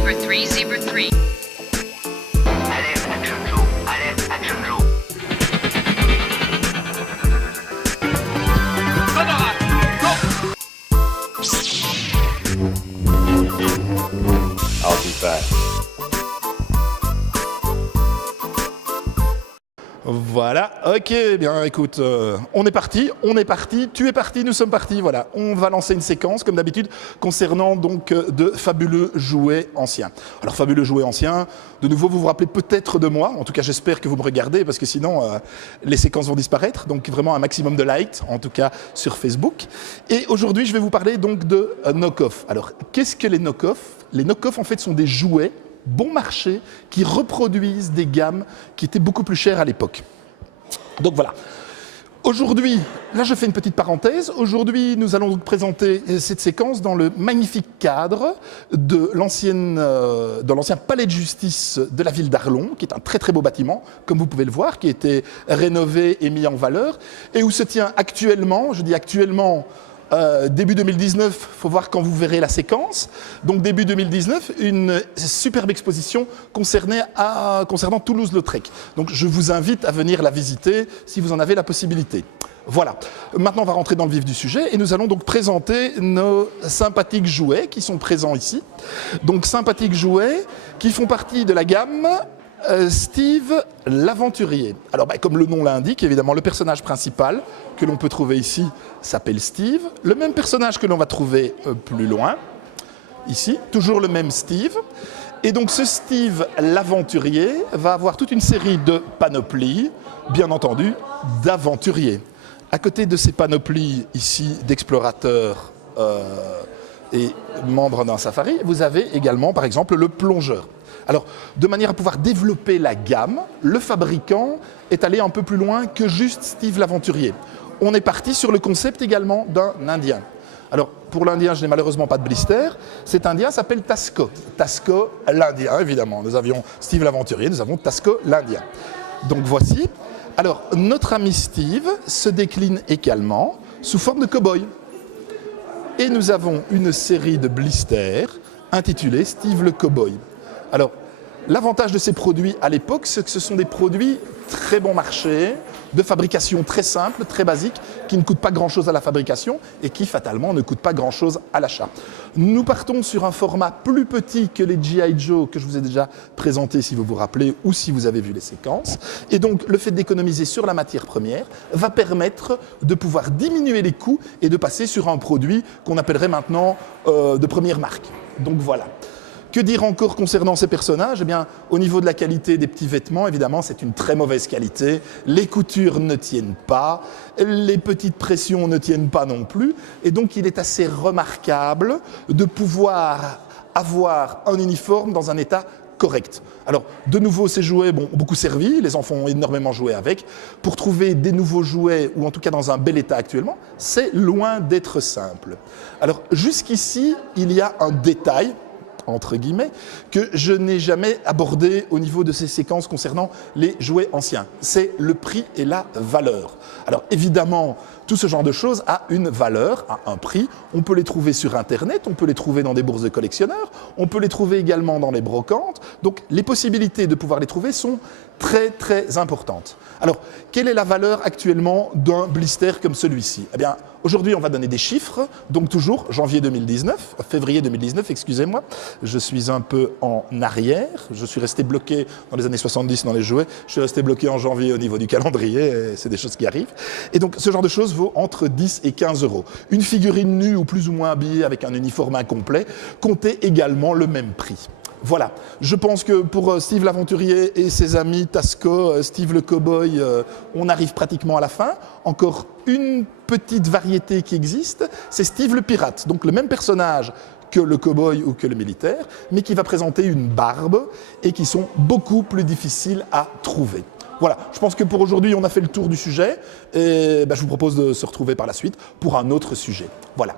Zebra 3, Zebra 3. Alerte Action Joe. Alerte Action Joe. I'll be back. Voilà, ok, bien écoute, on est parti, tu es parti, nous sommes partis, voilà. On va lancer une séquence, comme d'habitude, concernant donc de fabuleux jouets anciens. Alors, fabuleux jouets anciens, de nouveau, vous vous rappelez peut-être de moi, en tout cas j'espère que vous me regardez, parce que sinon, les séquences vont disparaître, donc vraiment un maximum de likes, en tout cas sur Facebook. Et aujourd'hui, je vais vous parler donc de knock-off. Alors, qu'est-ce que les knock-off? Les knock-off, en fait, sont des jouets bon marché qui reproduisent des gammes qui étaient beaucoup plus chères à l'époque. Donc voilà. Aujourd'hui, là je fais une petite parenthèse, aujourd'hui nous allons donc présenter cette séquence dans le magnifique cadre de l'ancien palais de justice de la ville d'Arlon, qui est un très très beau bâtiment, comme vous pouvez le voir, qui a été rénové et mis en valeur, et où se tient actuellement, je dis actuellement, début 2019, il faut voir quand vous verrez la séquence. Donc début 2019, une superbe exposition concernant Toulouse-Lautrec. Donc je vous invite à venir la visiter si vous en avez la possibilité. Voilà. Maintenant, on va rentrer dans le vif du sujet et nous allons donc présenter nos sympathiques jouets qui sont présents ici. Donc sympathiques jouets qui font partie de la gamme Steve l'aventurier. Alors comme le nom l'indique, évidemment le personnage principal que l'on peut trouver ici s'appelle Steve. Le même personnage que l'on va trouver plus loin, ici, toujours le même Steve. Et donc ce Steve l'aventurier va avoir toute une série de panoplies, bien entendu, d'aventuriers. À côté de ces panoplies ici d'explorateurs et membres d'un safari, vous avez également par exemple le plongeur. Alors, de manière à pouvoir développer la gamme, le fabricant est allé un peu plus loin que juste Steve l'aventurier. On est parti sur le concept également d'un Indien. Alors, pour l'Indien, je n'ai malheureusement pas de blister. Cet Indien s'appelle Tasco. Tasco l'Indien, évidemment. Nous avions Steve l'aventurier, nous avons Tasco l'Indien. Donc voici. Alors, notre ami Steve se décline également sous forme de cow-boy. Et nous avons une série de blisters intitulés Steve le Cowboy. Alors, l'avantage de ces produits à l'époque, c'est que ce sont des produits très bon marché, de fabrication très simple, très basique, qui ne coûtent pas grand-chose à la fabrication et qui, fatalement, ne coûtent pas grand-chose à l'achat. Nous partons sur un format plus petit que les G.I. Joe que je vous ai déjà présentés, si vous vous rappelez, ou si vous avez vu les séquences. Et donc, le fait d'économiser sur la matière première va permettre de pouvoir diminuer les coûts et de passer sur un produit qu'on appellerait maintenant de première marque. Donc voilà. Que dire encore concernant ces personnages? Eh bien, au niveau de la qualité des petits vêtements, évidemment, c'est une très mauvaise qualité. Les coutures ne tiennent pas, les petites pressions ne tiennent pas non plus. Et donc, il est assez remarquable de pouvoir avoir un uniforme dans un état correct. Alors, de nouveau, ces jouets ont beaucoup servi, les enfants ont énormément joué avec. Pour trouver des nouveaux jouets, ou en tout cas dans un bel état actuellement, c'est loin d'être simple. Alors, jusqu'ici, il y a un détail, entre guillemets, que je n'ai jamais abordé au niveau de ces séquences concernant les jouets anciens. C'est le prix et la valeur. Alors évidemment, tout ce genre de choses a une valeur, a un prix. On peut les trouver sur Internet, on peut les trouver dans des bourses de collectionneurs, on peut les trouver également dans les brocantes. Donc les possibilités de pouvoir les trouver sont très très importantes. Alors, quelle est la valeur actuellement d'un blister comme celui-ci? Eh bien, aujourd'hui, on va donner des chiffres. Donc toujours, février 2019, excusez-moi. Je suis un peu en arrière. Je suis resté bloqué dans les années 70 dans les jouets. Je suis resté bloqué en janvier au niveau du calendrier. C'est des choses qui arrivent. Et donc, ce genre de choses vaut entre 10 et 15 €. Une figurine nue ou plus ou moins habillée avec un uniforme incomplet comptait également le même prix. Voilà, je pense que pour Steve l'aventurier et ses amis Tasco, Steve le cowboy, on arrive pratiquement à la fin. Encore une petite variété qui existe, c'est Steve le pirate. Donc le même personnage que le cowboy ou que le militaire, mais qui va présenter une barbe et qui sont beaucoup plus difficiles à trouver. Voilà, je pense que pour aujourd'hui, on a fait le tour du sujet et je vous propose de se retrouver par la suite pour un autre sujet. Voilà.